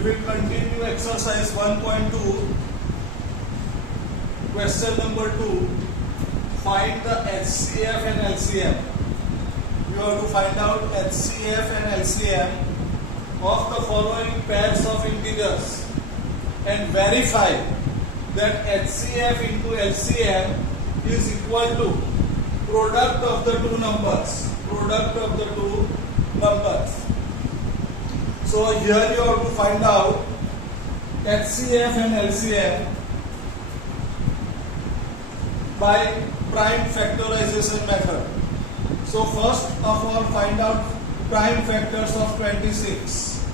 We will continue exercise 1.2. Question number 2. Find the HCF and LCM. You have to find out HCF and LCM of the following pairs of integers and verify that HCF into LCM is equal to product of the two numbers. Product of the two numbers. So here you have to find out HCF and LCM by prime factorization method. So first of all, find out prime factors of 26.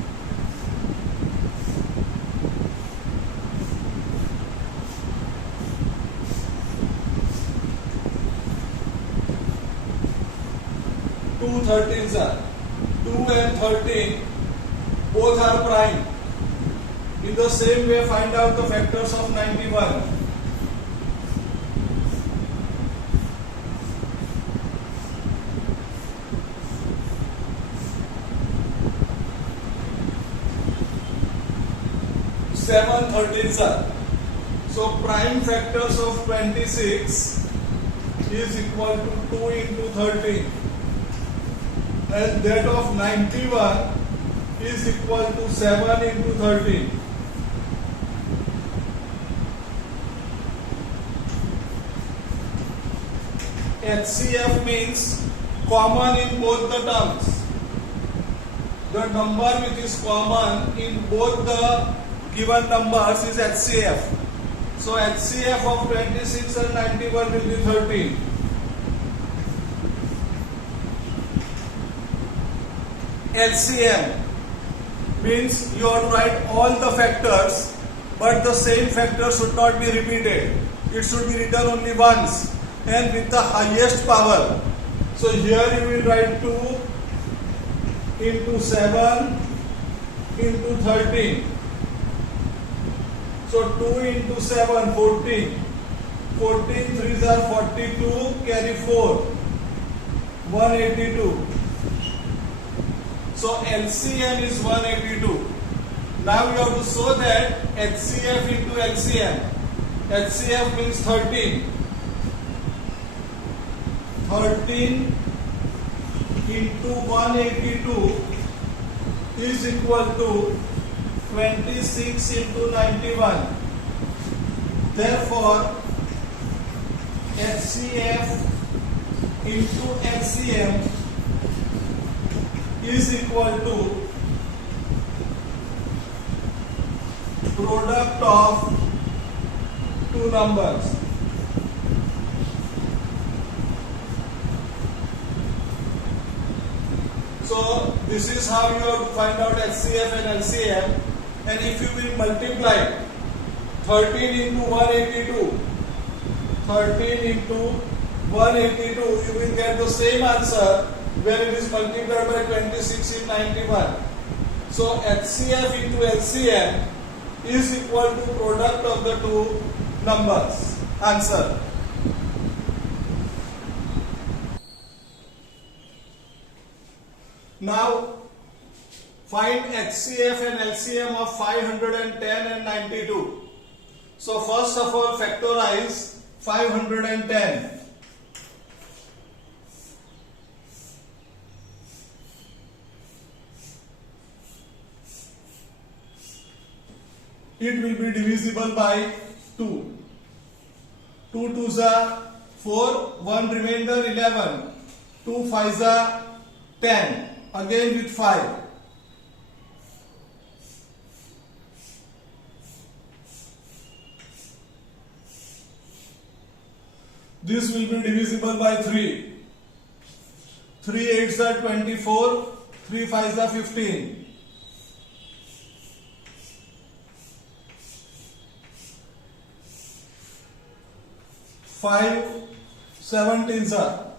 Two 13s are 2 and 13 both are prime. In the same way, find out the factors of 91. 7 13s are. So prime factors of 26 is equal to 2 into 13, and that of 91 is equal to 7 into 13. HCF means common in both the terms. The number which is common in both the given numbers is HCF. So HCF of 26 and 91 will be 13. LCM means you have to write all the factors, but the same factor should not be repeated. It should be written only once and with the highest power. So here you will write 2 into 7 into 13. So 2 into 7, 14. 14 3s are 42, carry 4, 182. So LCM is 182. Now you have to show that HCF into LCM. HCF means 13. 13 into 182 is equal to 26 into 91. Therefore, HCF into LCM is equal to product of two numbers. So this is how you have to find out HCF and LCM. And if you will multiply 13 into 182, 13 into 182, you will get the same answer where it is multiplied by 26 in 91. So HCF into LCM is equal to product of the two numbers. Answer. Now find HCF and LCM of 510 and 92. So first of all, factorize 510. It will be divisible by 2. 2 2s are 4, 1 remainder 11, 2 5s are 10, again with 5. This will be divisible by 3. 3 8s are 24, 3 5s are 15. 5 17s are.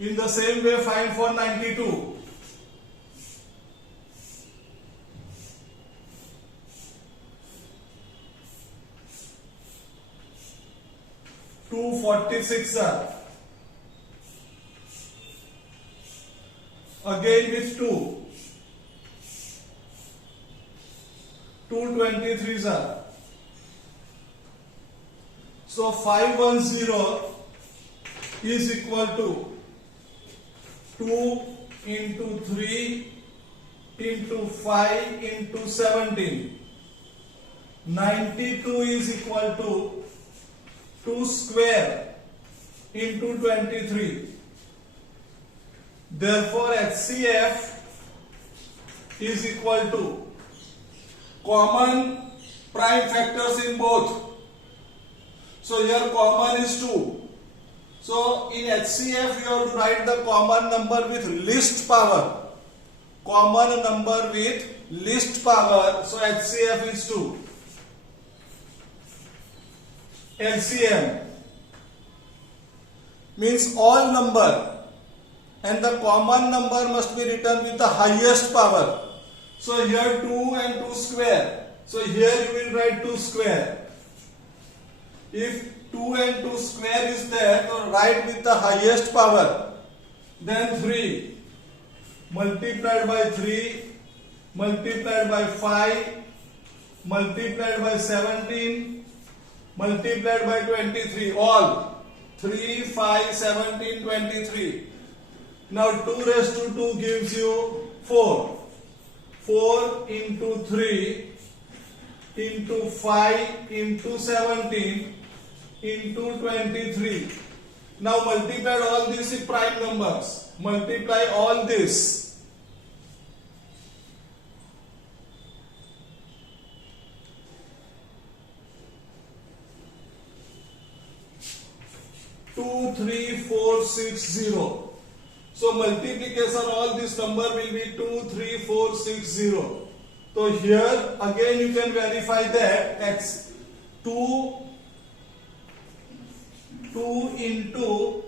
In the same way, find for 92. 246 are. Again with 2. 2 23s are. So 510 is equal to 2 into 3 into 5 into 17. 92 is equal to 2 square into 23. Therefore, HCF is equal to common prime factors in both. So here common is 2. So in HCF you have to write the common number with least power. Common number with least power. So HCF is 2. LCM means all number, and the common number must be written with the highest power. So here 2 and 2 square. So here you will write 2 square. If 2 and 2 square is there, so write with the highest power. Then 3 multiplied by 3 multiplied by 5 multiplied by 17 multiplied by 23. All 3, 5, 17, 23. Now 2 raised to 2 gives you 4. 4 into 3 into 5 into 17 into 23. Now multiply all these with prime numbers. Multiply all this. Two, 3, 4, 6, 0. So multiplication all this number will be 2, 3, 4, 6, 0. So here again you can verify that x 2 into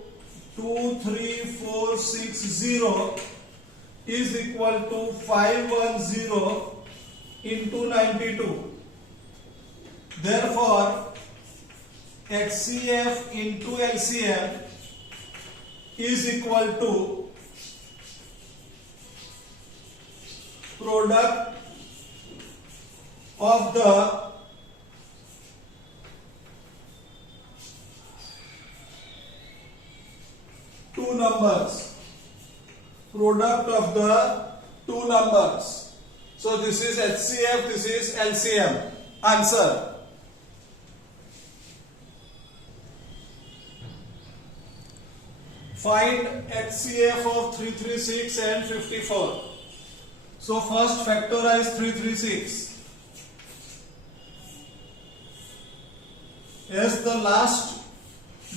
2, 3, 4, 6, 0 is equal to 510 into 92. Therefore, HCF into LCM is equal to product of the two numbers. Product of the two numbers. So this is HCF, this is LCM. Answer. Find HCF of 336 and 54. So first factorize 336. As the last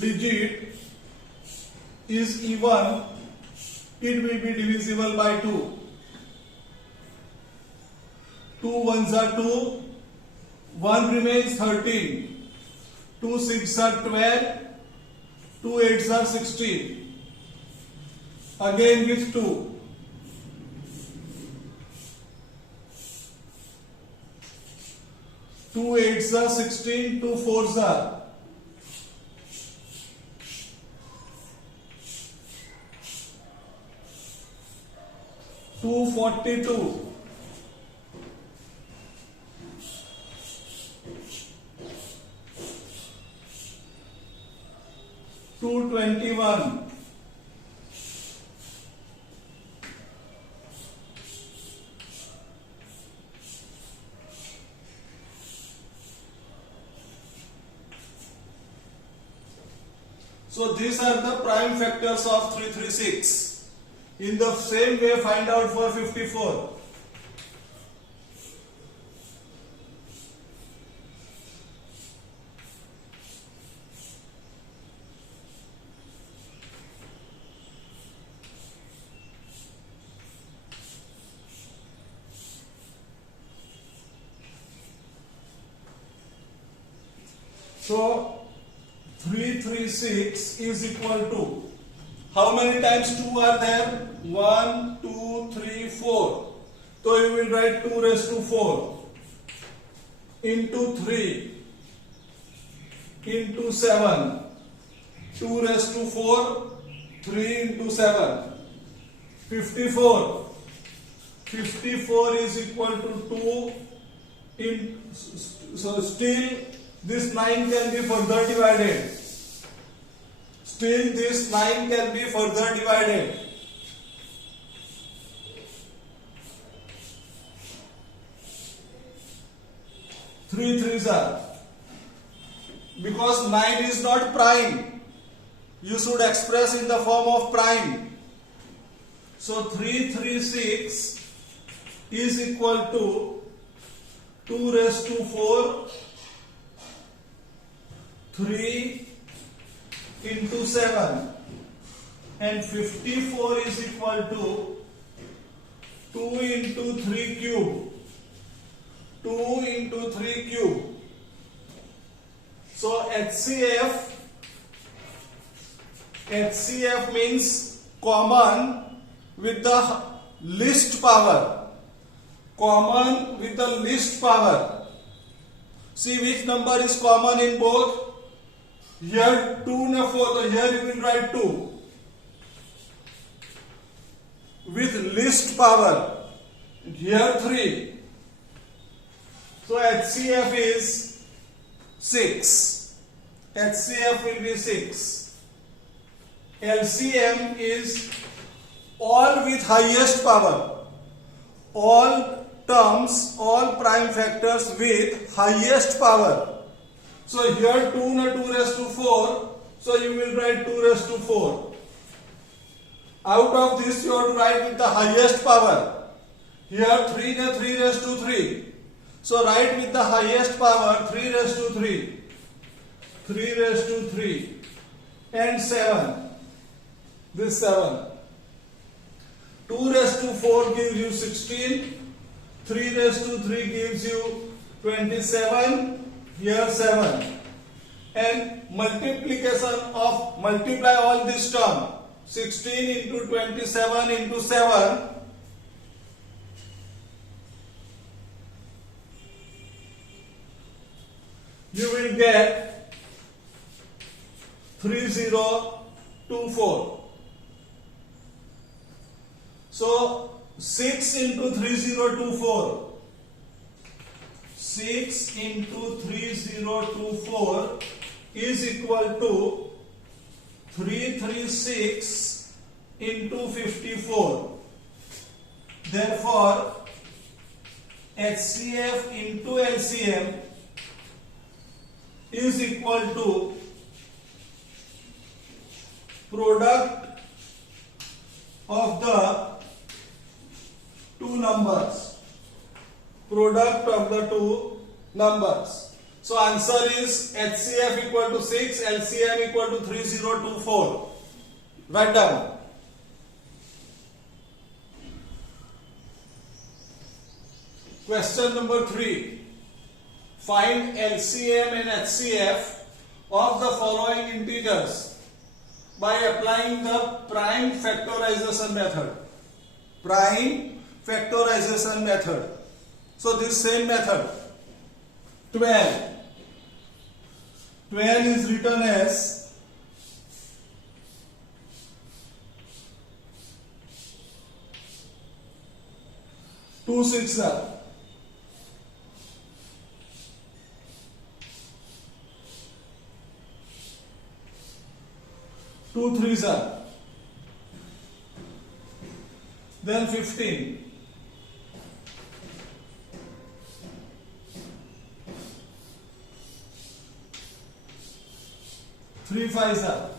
digit is even, it will be divisible by 2. 2 ones are 2, 1 remains 13, 2 6 are 12, 2 8s are 16. Again with 2. 2 8s are 16, 2 4s are 242. 221. So these are the prime factors of 336. In the same way, find out for 54. So 336 is equal to, how many times 2 are there? 1, 2, 3, 4. So you will write 2 raised to 4 into 3 into 7. 2 raised to 4, 3 into 7. 54. 54 is equal to 2 So still this 9 can be further divided. Still this 9 can be further divided. Three threes are, because 9 is not prime, you should express in the form of prime. So 336 is equal to 2 raised to 4, 3 into 7, and 54 is equal to 2 into 3 cube. 2 into 3 cube. So HCF means common with the least power. Common with the least power. See which number is common in both. Here 2 and 4, so here you will write 2. With least power. Here 3. So HCF is 6. HCF will be 6. LCM is all with highest power. All terms, all prime factors with highest power. So here 2 na 2 raised to 4. So you will write 2 raised to 4. Out of this you have to write with the highest power. Here 3 na 3 raised to 3. So write with the highest power 3 raised to 3. 3 raised to 3. And 7. This 7. 2 raised to 4 gives you 16. 3 raised to 3 gives you 27. Here 7. And multiply all this term. 16 into 27 into 7. You will get 3024. So 6 into 3024. 6 into 3024 is equal to 336 into 54. Therefore, HCF into LCM is equal to product of the two numbers. Product of the two numbers. So answer is HCF equal to 6, LCM equal to 3024. Write down. Question number 3. Find LCM and HCF of the following integers by applying the prime factorization method. Prime factorization method. So this same method. 12. 12 is written as 2 6 2 3s are, then 15, 3 5s are,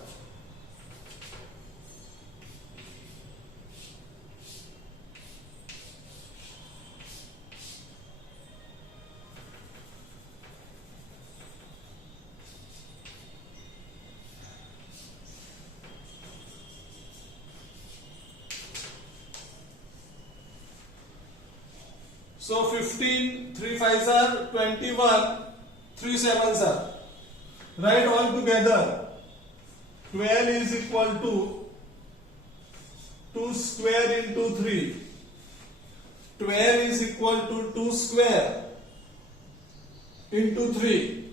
so 15, 3 5s are, 21, 3 7s are. Write all together. 12 is equal to 2 square into 3. 12 is equal to 2 square into 3.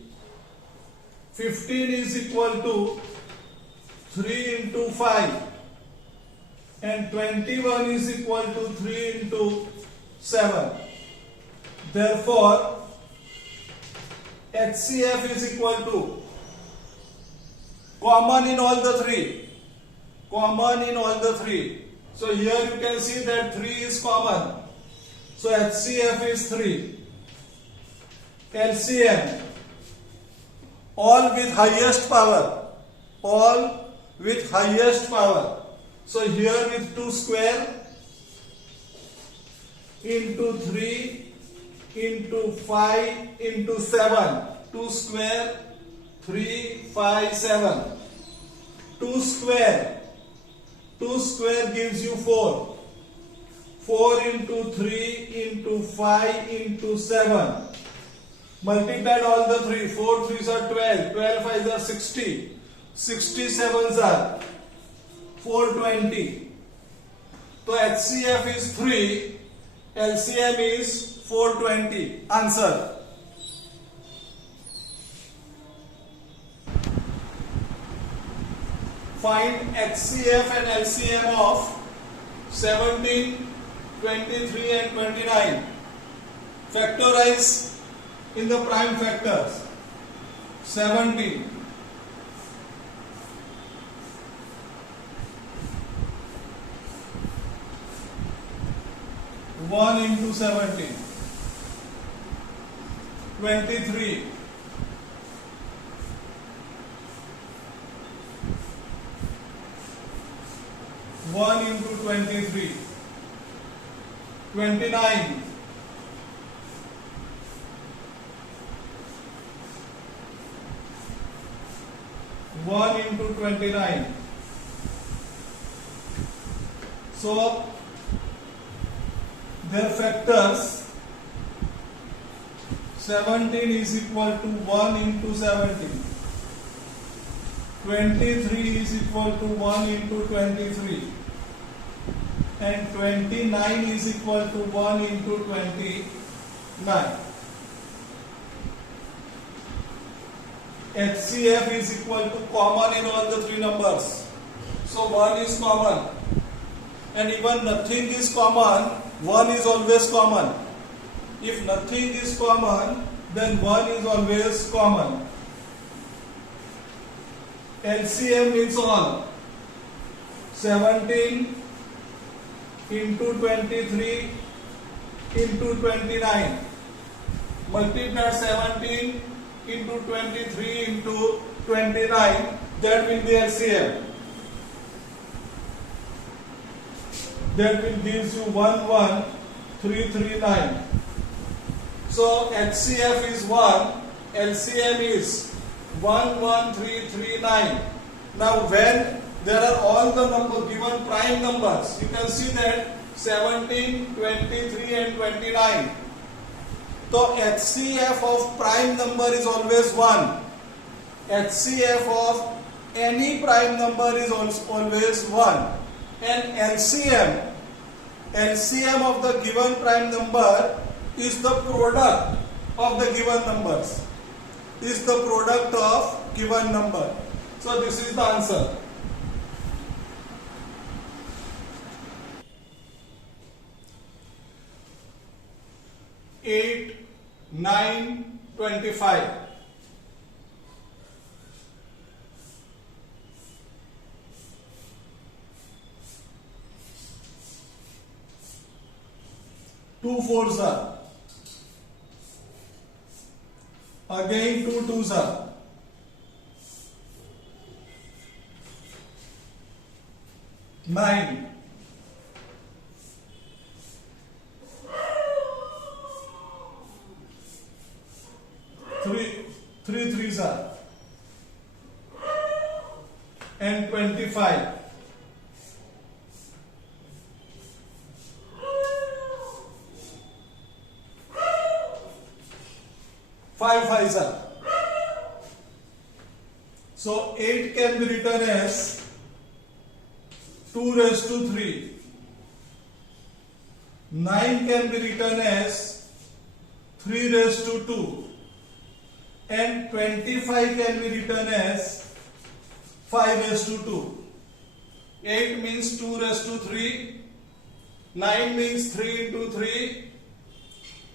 15 is equal to 3 into 5. And 21 is equal to 3 into 7. Therefore, HCF is equal to common in all the three. Common in all the three. So here you can see that 3 is common. So HCF is 3. LCM, all with highest power. All with highest power. So here with 2 square into 3 into 5 into 7. 2 square, 3, 5, 7. 2 square. 2 square gives you 4. 4 into 3 into 5 into 7. Multiplied all the 3. 4 3s are 12. 12 5s are 60. 67s are 420. So HCF is 3. LCM is 420. Answer. Find HCF and LCM of 17, 23 and 29. Factorize in the prime factors. 17. 1 into 17. 23. 1 into 23. 29. 1 into 29. So their factors, 17 is equal to 1 into 17. 23 is equal to 1 into 23. And 29 is equal to 1 into 29. HCF is equal to common in all the three numbers. So 1 is common. And even nothing is common, 1 is always common. If nothing is common, then 1 is always common. LCM means all. 17 into 23 into 29. Multiply 17 into 23 into 29. That will be LCM. That will give you 11339. So HCF is 1, LCM is 11339. Now when there are all the given prime numbers, you can see that 17, 23 and 29. So HCF of prime number is always 1. HCF of any prime number is always 1. And LCM of the given prime number is the product of the given numbers. Is the product of given number. So this is the answer. Eight, 9, 25. Two fours are. Again 2 twos are. 9. 3 threes are. And 25. 5 fives are. So 8 can be written as 2 raised to 3. 9 can be written as 3 raised to 2. And 25 can be written as 5 raised to 2. 8 means 2 raised to 3. 9 means 3 into 3.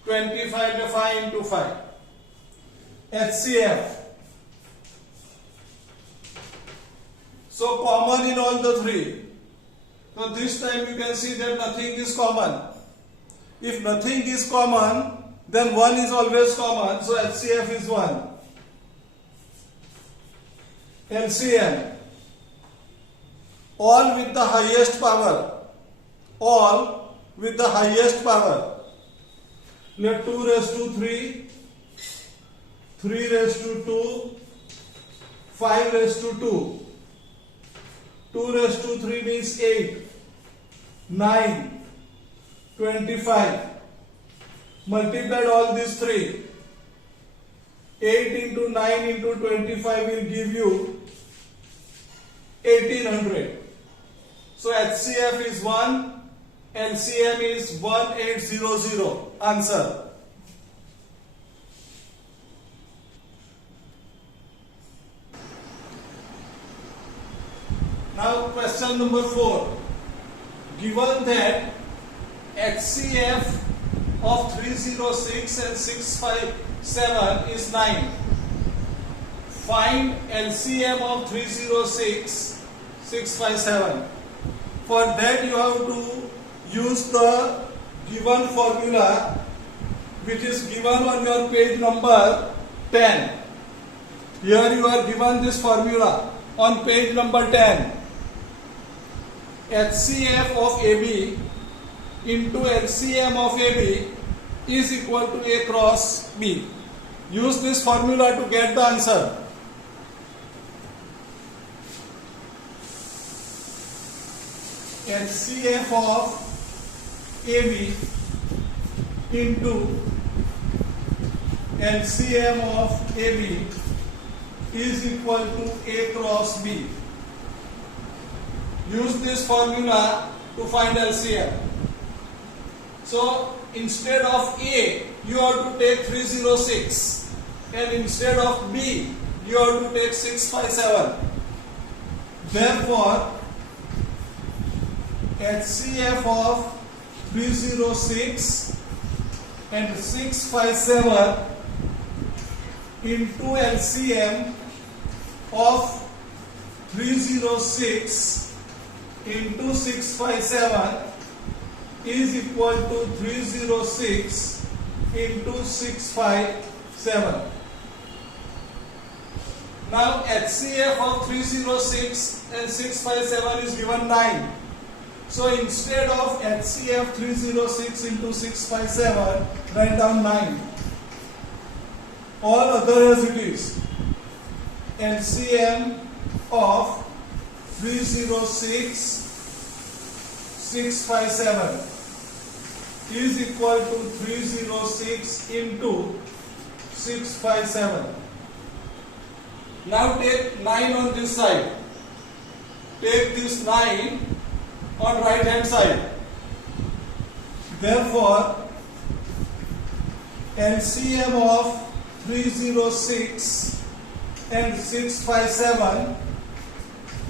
25 5 into 5. HCF. So common in all the three. So this time you can see that nothing is common. If nothing is common, then 1 is always common. So HCF is 1. LCM. All with the highest power. All with the highest power. Let 2 raised to 3, 3 raised to 2, 5 raised to 2. 2 raised to 3 means 8, 9, 25. Multiplied all these three. 8 into 9 into 25 will give you 1800. So HCF is 1, LCM is 1800. Answer. Now question number 4. Given that HCF of 306 and 657 is 9. Find LCM of 306, 657. For that you have to use the given formula which is given on your page number 10. Here you are given this formula on page number 10. HCF of AB into LCM of AB is equal to A cross B. Use this formula to get the answer. HCF of AB into LCM of AB is equal to A cross B. Use this formula to find LCM. So instead of A, you have to take 306, and instead of B, you have to take 657. Therefore, HCF of 306 and 657 into LCM of 306 into 657 is equal to 306 into 657. Now HCF of 306 and 657 is given 9. So instead of HCF 306 into 657, write down 9. All other as it is. LCM of 306, 657 is equal to 306 into 657. Now take 9 on this side. Take this 9 on right hand side. Therefore, LCM of 306 and 657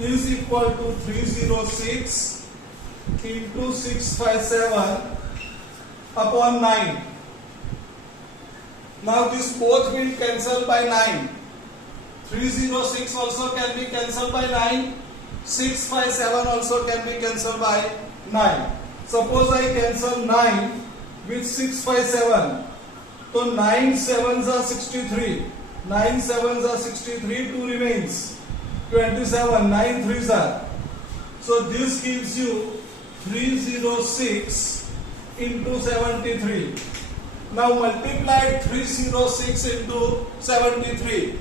is equal to 306 into 657 upon 9. Now this both will cancel by 9. 306 also can be cancelled by 9. 657 also can be cancelled by 9. Suppose I cancel 9 with 657. So 9 sevens are 63. 9 sevens are 63. 2 remains. 27. 9 threes are. So this gives you 306 into 73. Now multiply 306 into 73.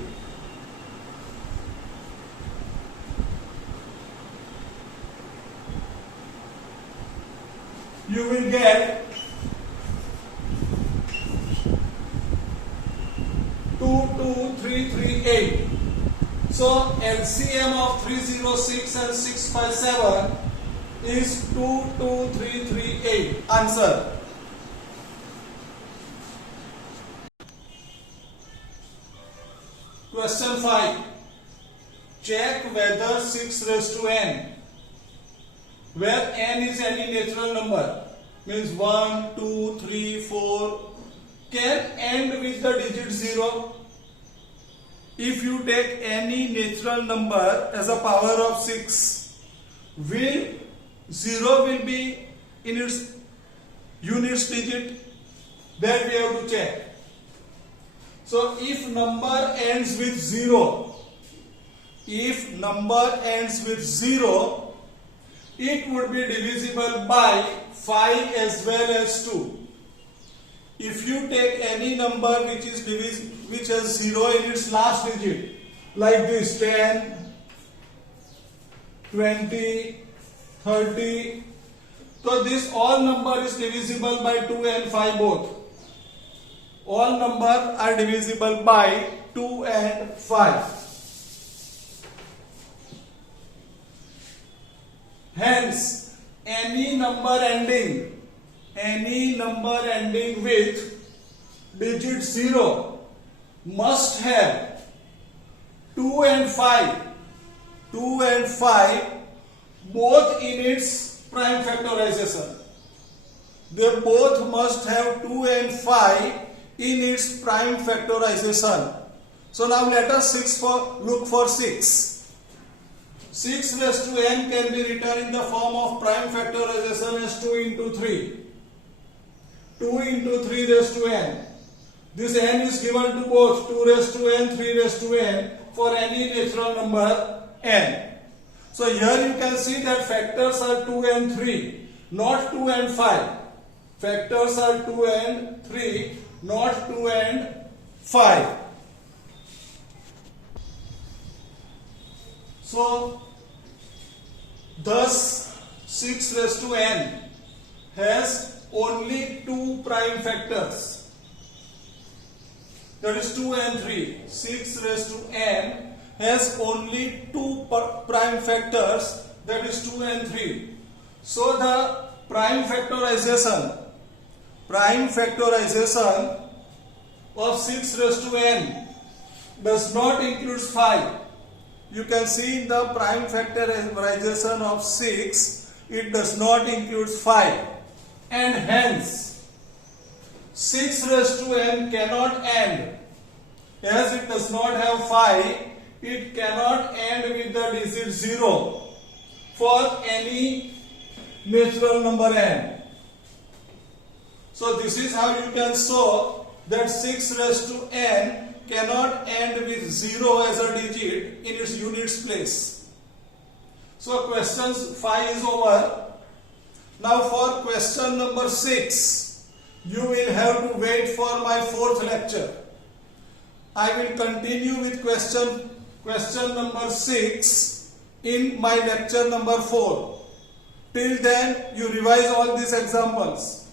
You will get 22338. So LCM of 306 and 657 is 22338. Answer. Question 5. Check whether 6 raised to n, where n is any natural number, means 1, 2, 3, 4, can end with the digit 0. if you take any natural number as a power of 6, will 0 will be in its units digit? That we have to check. So if number ends with 0, if number ends with 0, it would be divisible by 5 as well as 2. If you take any number which has 0 in its last digit, like this 10, 20, 30, so this all number is divisible by 2 and 5 both. All number are divisible by 2 and 5. Hence, any number ending with digit 0 must have 2 and 5 both in its prime factorization. They both must have 2 and 5 in its prime factorization. So now let us look for 6. 6 raised to n can be written in the form of prime factorization as 2 into 3. 2 into 3 raised to n. This n is given to both 2 raised to n, 3 raised to n for any natural number n. So here you can see that factors are 2 and 3, not 2 and 5. Factors are 2 and 3, not 2 and 5. So thus 6 raised to n has only 2 prime factors, that is 2 and 3. 6 raised to n has only 2 prime factors, that is 2 and 3. So the prime factorization of 6 raised to n does not include 5. You can see in the prime factorization of 6, it does not include 5, and hence 6 raised to n cannot end, as it does not have 5, it cannot end with the digit 0 for any natural number n. So this is how you can show that 6 raised to n cannot end with 0 as a digit in its units place. So question 5 is over. Now for question number 6, you will have to wait for my 4th lecture. I will continue with question number 6 in my lecture number 4. Till then, you revise all these examples.